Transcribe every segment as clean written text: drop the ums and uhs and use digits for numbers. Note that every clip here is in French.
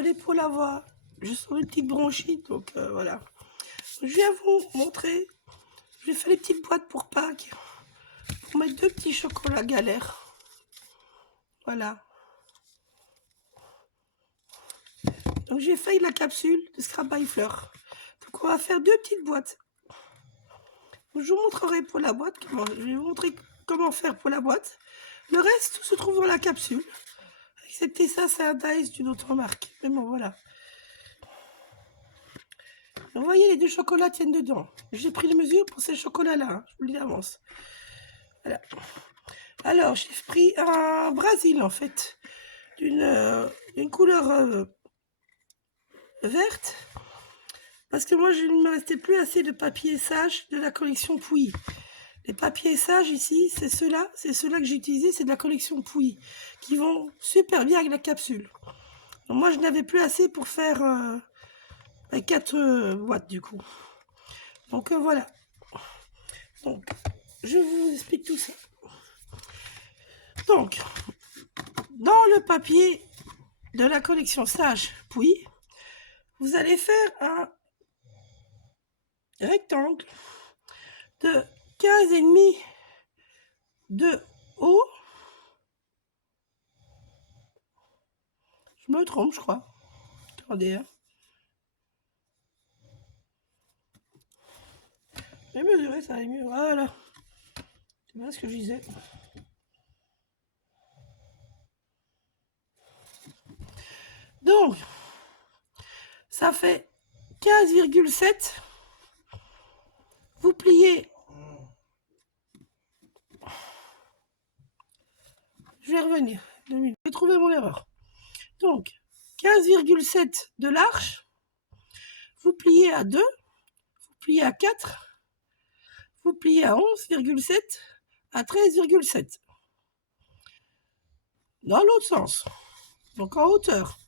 Désolée pour la voix. Je sens une petite bronchite, donc voilà. Je viens vous montrer. J'ai fait les petites boîtes pour Pâques. Pour mettre 2 petits chocolats galères. Voilà. Donc j'ai fait la capsule de Scrap by Fleur. Donc on va faire 2 petites boîtes. Je vous montrerai pour la boîte. Je vais vous montrer comment faire pour la boîte. Le reste, tout se trouve dans la capsule. Excepté ça, c'est un dice d'une autre marque. Mais bon, voilà. Vous voyez, les 2 chocolats tiennent dedans. J'ai pris les mesures pour ces chocolats-là. Hein, je vous le dis d'avance. Voilà. Alors, j'ai pris un Brésil, en fait. D'une couleur verte. Parce que moi, il ne me restait plus assez de papier sage de la collection Pouilly. Les papiers sages ici, c'est ceux-là que j'ai utilisés, c'est de la collection Pouilly, qui vont super bien avec la capsule. Donc moi, je n'avais plus assez pour faire 4 boîtes du coup. Donc voilà. Donc, je vous explique tout ça. Donc, dans le papier de la collection Sage Pouilly, vous allez faire un rectangle de 15,5 de haut. Je me trompe, je crois. Attendez. Hein. Je vais mesurer, ça allait mieux. Voilà. C'est bien ce que je disais. Donc, ça fait 15,7. Vous pliez. Je vais revenir. 2 minutes. J'ai trouvé mon erreur. Donc, 15,7 de l'arche. Vous pliez à 2. Vous pliez à 4. Vous pliez à 11,7. À 13,7. Dans l'autre sens. Donc en hauteur.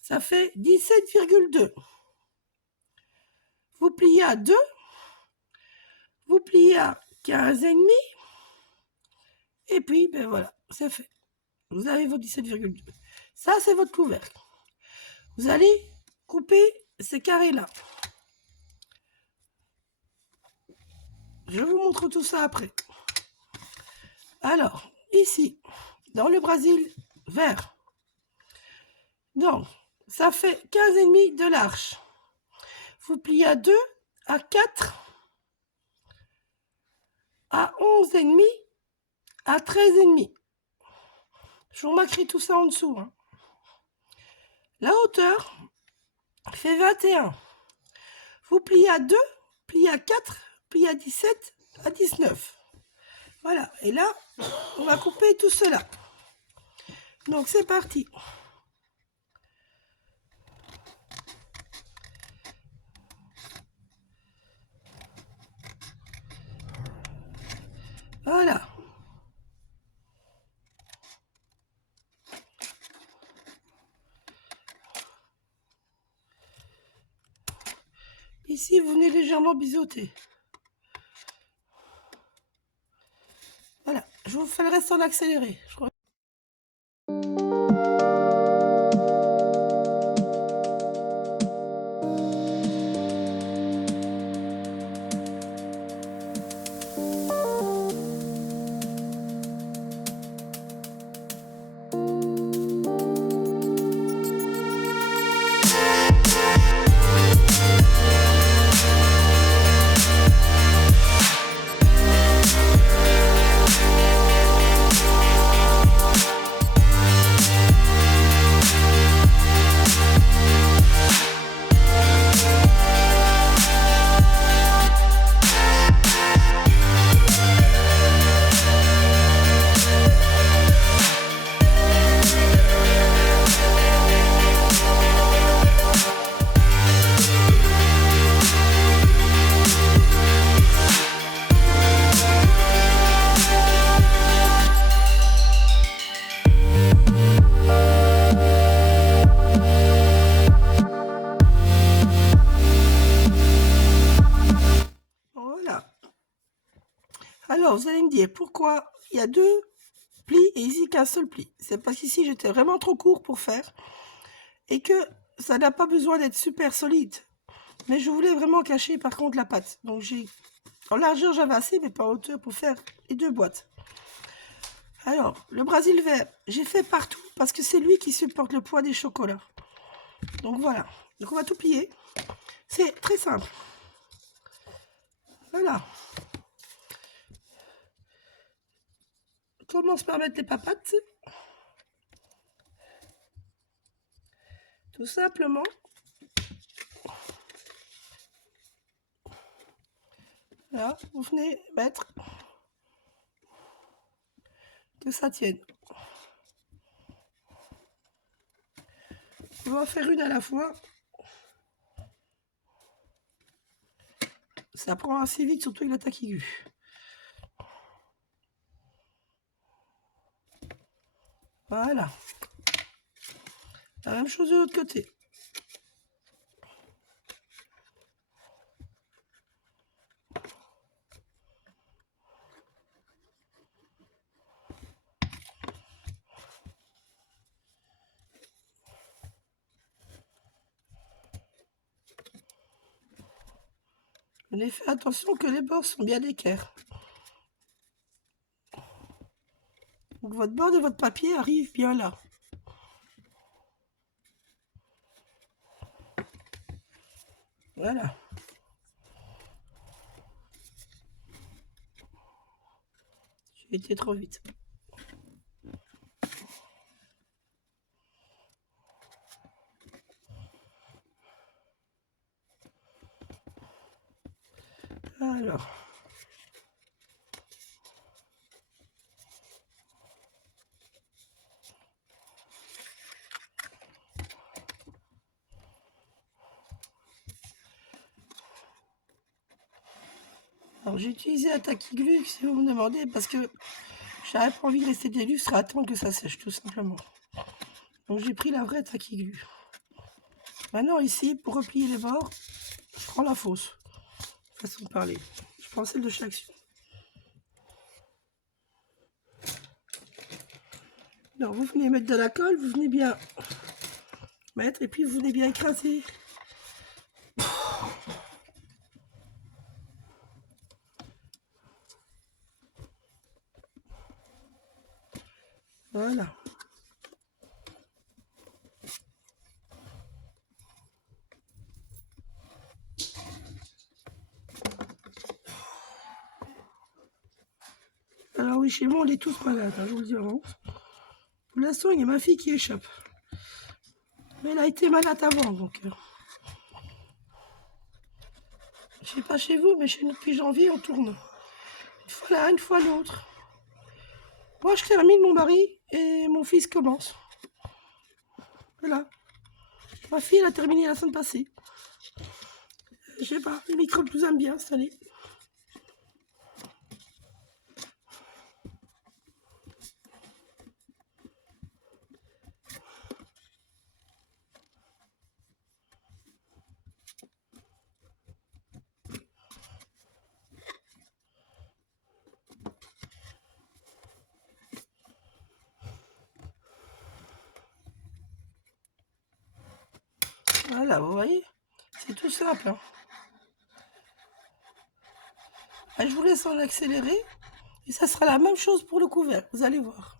Ça fait 17,2. Vous pliez à 2. Vous pliez à 15,5. Et puis, ben voilà, c'est fait. Vous avez vos 17,2. Ça, c'est votre couvercle. Vous allez couper ces carrés-là. Je vous montre tout ça après. Alors, ici, dans le Brésil vert, donc, ça fait 15,5 de l'arche. Vous pliez à 2, à 4, à 11,5, à 13,5. Je vous marquerai tout ça en dessous. Hein. La hauteur fait 21. Vous pliez à 2, pliez à 4, pliez à 17, à 19. Voilà. Et là, on va couper tout cela. Donc, c'est parti. Voilà. Ici, vous venez légèrement biseauter. Voilà. Je vous fais le reste en accéléré. Alors, vous allez me dire pourquoi il y a 2 plis et ici qu'un seul pli. C'est parce qu'ici, j'étais vraiment trop court pour faire. et que ça n'a pas besoin d'être super solide. Mais je voulais vraiment cacher par contre la pâte. Donc en largeur j'avais assez, mais pas en hauteur pour faire les 2 boîtes. Alors, le Brésil vert, j'ai fait partout parce que c'est lui qui supporte le poids des chocolats. Donc voilà. Donc on va tout plier. C'est très simple. Voilà. On commence par mettre les papates. Tout simplement. Là, vous venez mettre que ça tienne. On va en faire une à la fois. Ça prend assez vite, surtout avec l'attaque aiguë. Voilà. La même chose de l'autre côté. On fait attention que les bords sont bien d'équerre. Donc votre bord de votre papier arrive bien là. Voilà. J'ai été trop vite. Alors. Alors j'ai utilisé un taquiglu si vous me demandez parce que j'avais pas envie de rester des lustres et attendre que ça sèche tout simplement. Donc j'ai pris la vraie taquiglu. Maintenant ici pour replier les bords, je prends la fausse façon de parler. Je prends celle de chaque action. Alors vous venez mettre de la colle, vous venez bien mettre et puis vous venez bien écraser. Voilà. Alors oui, chez moi on est tous malades, hein, je vous le dis avant. Pour l'instant, il y a ma fille qui échappe. Mais elle a été malade avant, donc... je sais pas chez vous, mais chez nous, depuis janvier, on tourne. Une fois là, une fois l'autre. Moi, je termine mon mari et mon fils commence. Voilà. Ma fille, elle a terminé la semaine passée. Je sais pas, les microbes nous aiment bien installés. Voilà, vous voyez, c'est tout simple. Hein. Je vous laisse en accélérer et ça sera la même chose pour le couvercle, vous allez voir.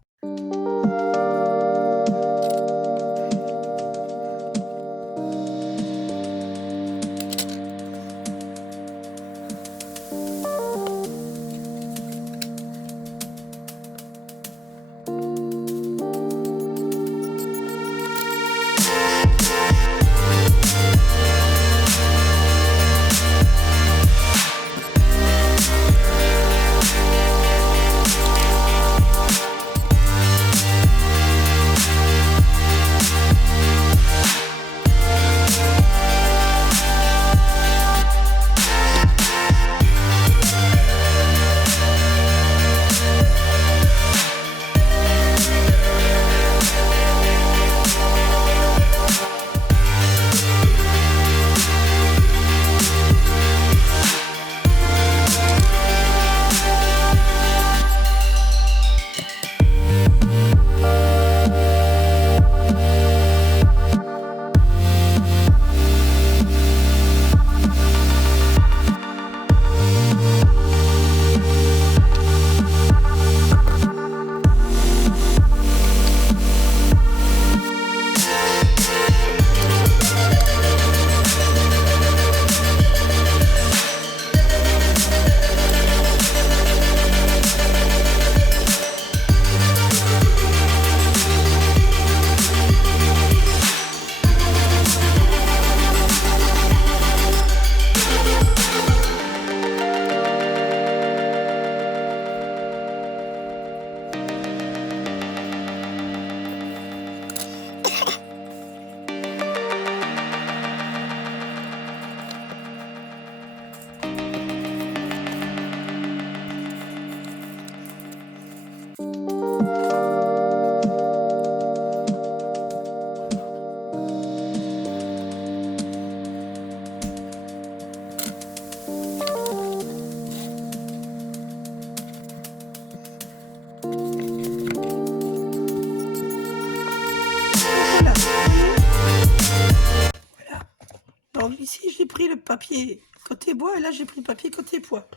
ici, j'ai pris le papier côté bois et là, j'ai pris le papier côté poids.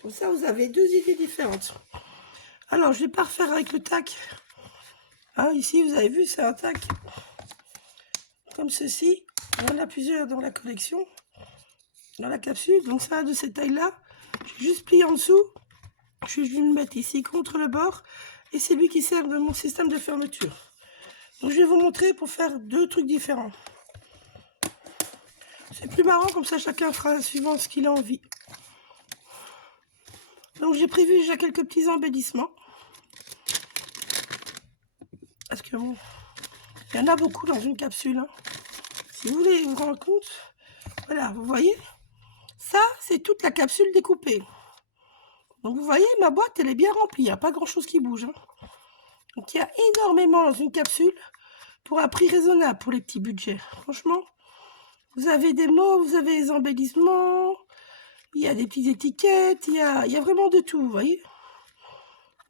Comme ça, vous avez deux idées différentes. Alors, je vais pas refaire avec le tac. Hein, ici, vous avez vu, c'est un tac comme ceci. Il y en a plusieurs dans la collection, dans la capsule. Donc, ça, de cette taille-là, j'ai juste plié en dessous. Je vais le mettre ici contre le bord. Et c'est lui qui sert de mon système de fermeture. Donc, je vais vous montrer pour faire deux trucs différents. C'est plus marrant, comme ça, chacun fera suivant ce qu'il a envie. Donc, j'ai prévu déjà quelques petits embellissements. Parce que bon, il y en a beaucoup dans une capsule. Hein. Si vous voulez vous rendre compte, voilà, vous voyez, ça, c'est toute la capsule découpée. Donc, vous voyez, ma boîte, elle est bien remplie. Il n'y a pas grand-chose qui bouge. Hein. Donc, il y a énormément dans une capsule pour un prix raisonnable pour les petits budgets. Franchement, vous avez des mots, vous avez des embellissements, il y a des petites étiquettes, il y a vraiment de tout, vous voyez.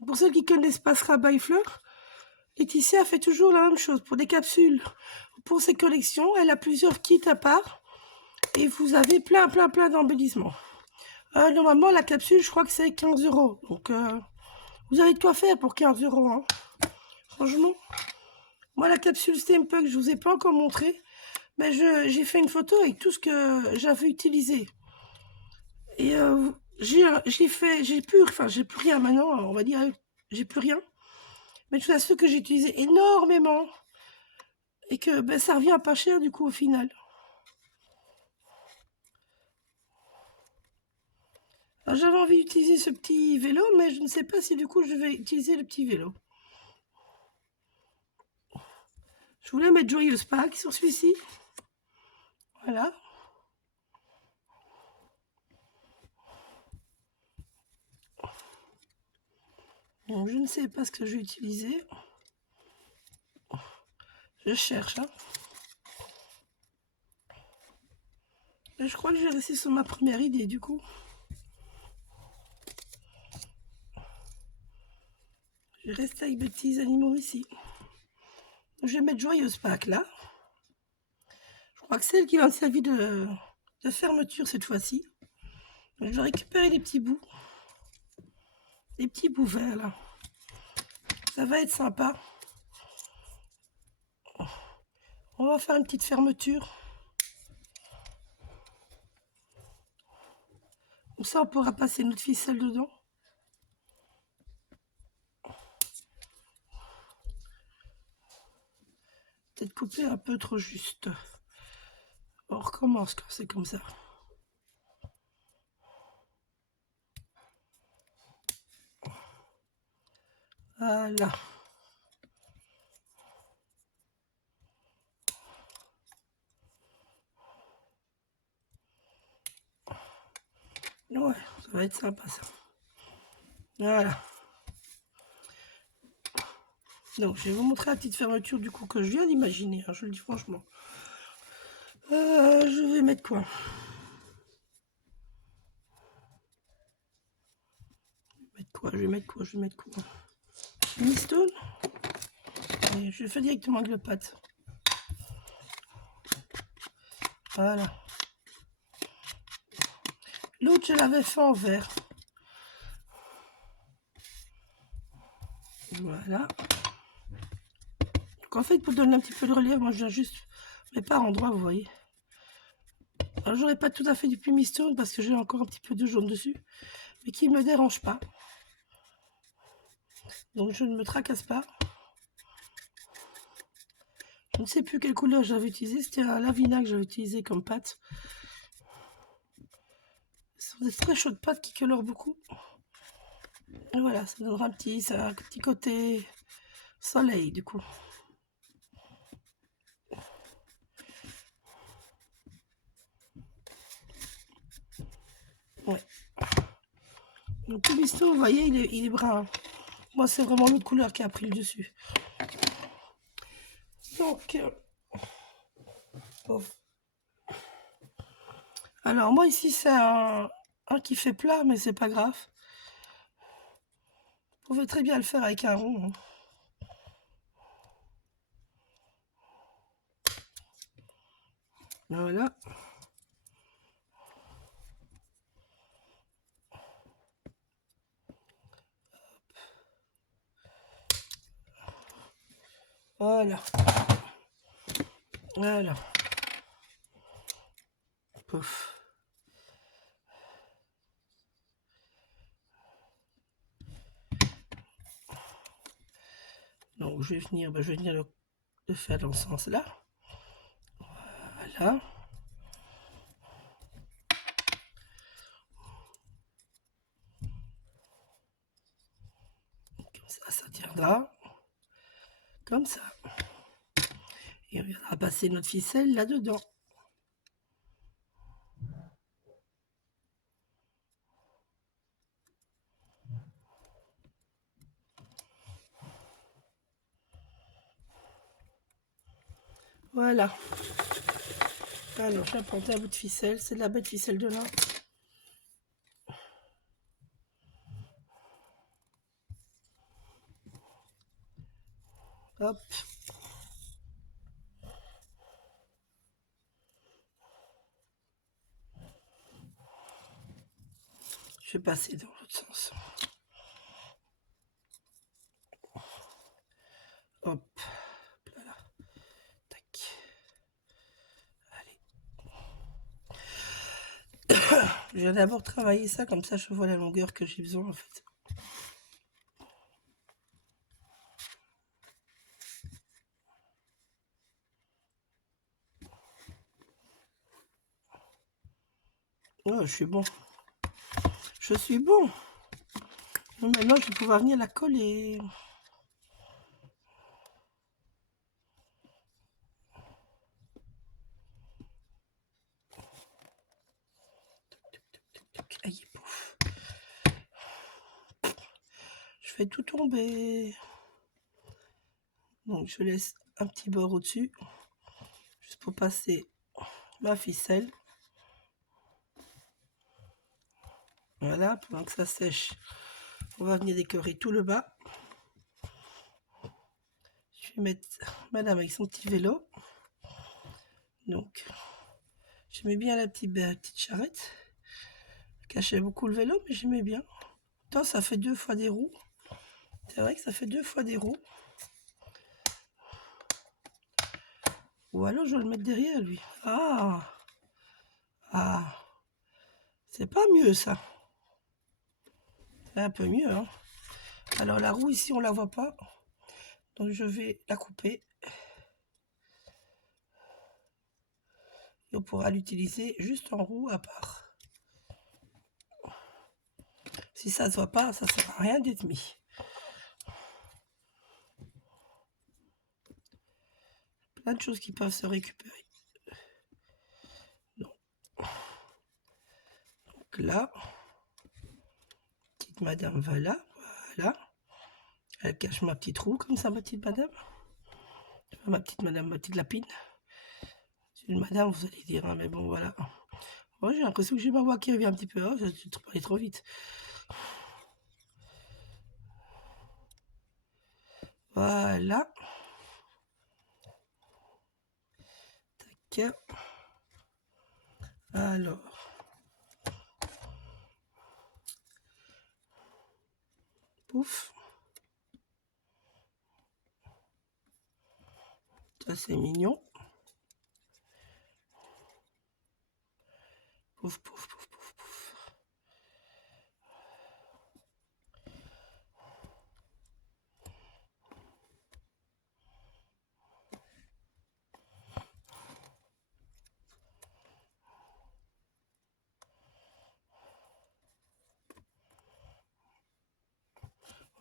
Pour ceux qui connaissent Passera by Fleur, Laetitia fait toujours la même chose. Pour des capsules, pour ses collections, elle a plusieurs kits à part. Et vous avez plein d'embellissements. Normalement, la capsule, je crois que c'est 15 €. Donc, vous avez de quoi faire pour 15 €. Hein. Franchement, moi, la capsule Steampunk, je vous ai pas encore montré. Mais j'ai fait une photo avec tout ce que j'avais utilisé. Et j'ai plus rien maintenant, on va dire, j'ai plus rien. Mais tout ce que j'ai utilisé énormément. Et que ben, ça revient pas cher du coup au final. J'avais envie d'utiliser ce petit vélo, mais je ne sais pas si du coup je vais utiliser le petit vélo. Je voulais mettre Joyeuse Pâques sur celui-ci. Voilà. Donc je ne sais pas ce que je vais utiliser. Je cherche. Hein. Et je crois que je vais rester sur ma première idée du coup. Je vais rester avec mes petits animaux ici. Je vais mettre Joyeuse Pâques là. Je crois que c'est elle qui va me servir de fermeture cette fois-ci. Je vais récupérer les petits bouts. Les petits bouts verts là. Ça va être sympa. On va faire une petite fermeture. Comme ça, on pourra passer notre ficelle dedans. Peut-être couper un peu trop juste. On recommence quand c'est comme ça. Voilà. Ouais, ça va être sympa ça. Voilà. Donc, je vais vous montrer la petite fermeture du coup que je viens d'imaginer, hein, je le dis franchement. Je vais mettre quoi? Je vais mettre quoi? Mistone. Je fais directement avec le pâte. Voilà. L'autre, je l'avais fait en vert. Voilà. Donc en fait, pour donner un petit peu de relief, moi je viens juste, mais par endroit, vous voyez. Alors j'aurais pas tout à fait du pumistone parce que j'ai encore un petit peu de jaune dessus, mais qui ne me dérange pas. Donc je ne me tracasse pas. Je ne sais plus quelle couleur j'avais utilisé, c'était un Lavina que j'avais utilisé comme pâte. Ce sont des très chaudes pâtes qui colorent beaucoup. Et voilà, ça donnera un petit côté soleil du coup. Ouais. Donc le piston, vous voyez, il est brun. Moi, c'est vraiment l'autre couleur qui a pris le dessus. Donc, alors moi ici, c'est un qui fait plat, mais c'est pas grave. Vous pouvez très bien le faire avec un rond. Hein. Voilà. Voilà. Voilà. Pouf. Donc je vais venir, le faire dans ce sens-là. Voilà. Comme ça tiendra. Comme ça. Et on viendra passer notre ficelle là-dedans. Voilà. Alors, j'ai apporté un bout de ficelle. C'est de la belle ficelle de lin. Hop. Je vais passer dans l'autre sens. Hop. Voilà. Tac. Allez. Je vais d'abord travailler ça, comme ça je vois la longueur que j'ai besoin en fait. Oh, je suis bon. Je suis bon. Maintenant, je vais pouvoir venir la coller. Aïe, pouf. Je fais tout tomber. Donc, je laisse un petit bord au-dessus. Juste pour passer ma ficelle. Voilà, pendant que ça sèche, on va venir décorer tout le bas. Je vais mettre madame avec son petit vélo. Donc, j'aimais bien la petite charrette. Elle cachait beaucoup le vélo, mais j'aimais bien. Tant ça fait 2 fois des roues. C'est vrai que ça fait 2 fois des roues. Ou alors je vais le mettre derrière lui. Ah, ah, c'est pas mieux ça. C'est un peu mieux, hein. Alors la roue ici on la voit pas. Donc je vais la couper. Et on pourra l'utiliser juste en roue à part. Si ça se voit pas, ça sert à rien d'être mis. Plein de choses qui peuvent se récupérer. Donc là, petite madame va là, voilà. Elle cache ma petite roue comme ça, ma petite madame. Ma petite madame, ma petite lapine. C'est une madame, vous allez dire, hein, mais bon, voilà. Moi, j'ai l'impression que j'ai ma voix qui revient un petit peu. Oh, je suis parlé trop vite. Voilà. Tac. Alors. Pouf. Ça, c'est mignon. Pouf, pouf, pouf, pouf, pouf.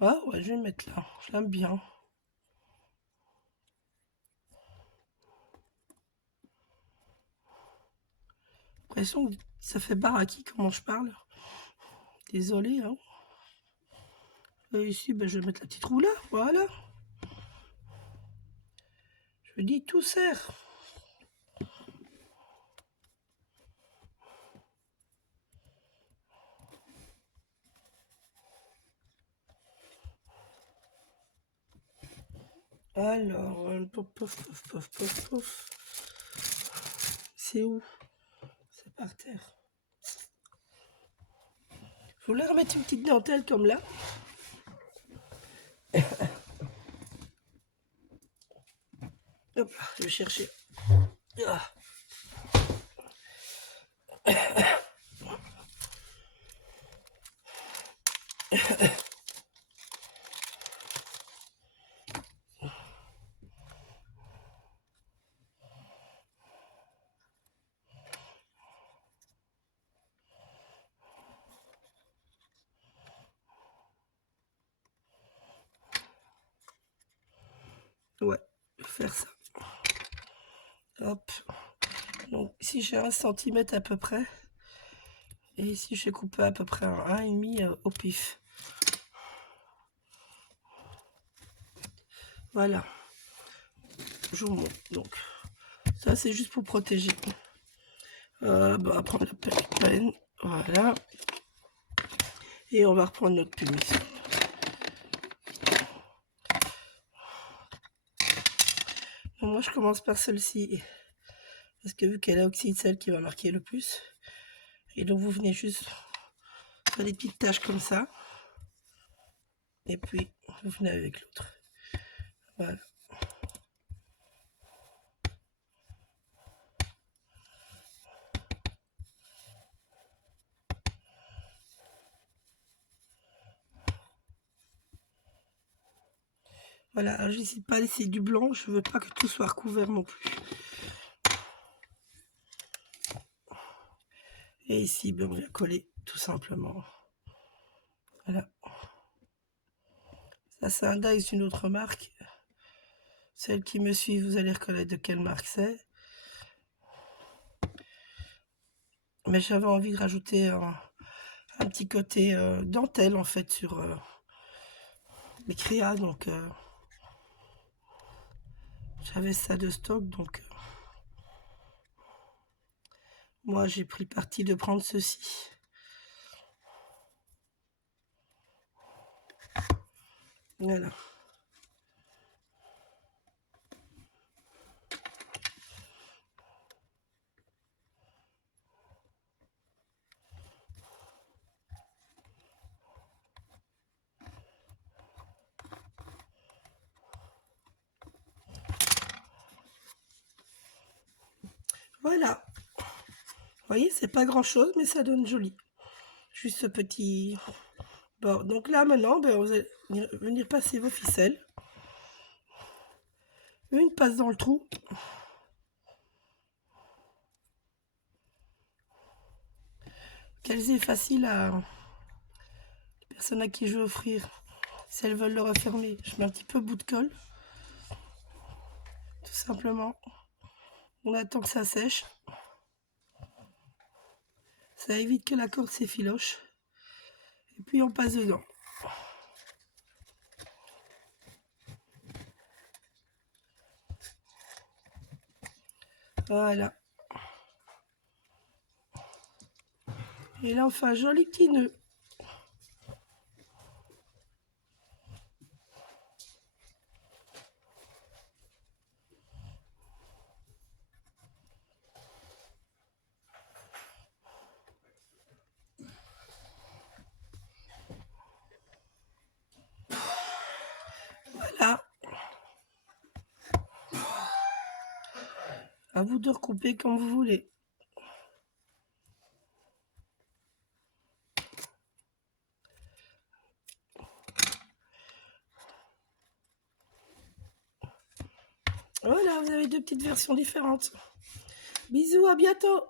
Ah ouais, je vais mettre là. Je l'aime bien. L'impression que ça fait baraki comment je parle. Désolée, hein. Et ici, ben, je vais mettre la petite roue là. Voilà. Je dis tout sert. Alors, pouf, pouf, pouf, pouf, pouf, pouf. C'est où? C'est par terre. Je voulais remettre une petite dentelle comme là. Hop là, je vais chercher. Ah. Ouais, je vais faire ça. Hop. Donc ici j'ai 1 centimètre à peu près. Et ici j'ai coupé à peu près un 1,5 au pif. Voilà. Je vous montre. Donc ça c'est juste pour protéger. On va prendre la peine. Voilà. Et on va reprendre notre pumice. Donc moi je commence par celle-ci. Parce que vu qu'elle a oxyde, celle qui va marquer le plus. Et donc vous venez juste faire des petites taches comme ça. Et puis vous venez avec l'autre. Voilà. Voilà, alors j'hésite pas à laisser du blanc, je veux pas que tout soit recouvert non plus. Et ici, ben, on vient coller tout simplement. Voilà. Ça c'est un Dies d'une autre marque. Celles qui me suivent, vous allez reconnaître de quelle marque c'est. Mais j'avais envie de rajouter un petit côté dentelle en fait sur les créas, donc j'avais ça de stock, donc moi j'ai pris parti de prendre ceci. Voilà. Voilà. Vous voyez, c'est pas grand chose, mais ça donne joli. Juste ce petit... Bon, donc là maintenant, ben, vous allez venir passer vos ficelles. Une passe dans le trou. Qu'elles aient facile à... Les personnes à qui je vais offrir, si elles veulent le refermer, je mets un petit peu bout de colle. Tout simplement. On attend que ça sèche. Ça évite que la corde s'effiloche. Et puis on passe dedans. Voilà. Et là on fait un joli petit nœud. Voilà. À vous de recouper comme vous voulez. Voilà, vous avez deux petites versions différentes. Bisous, à bientôt.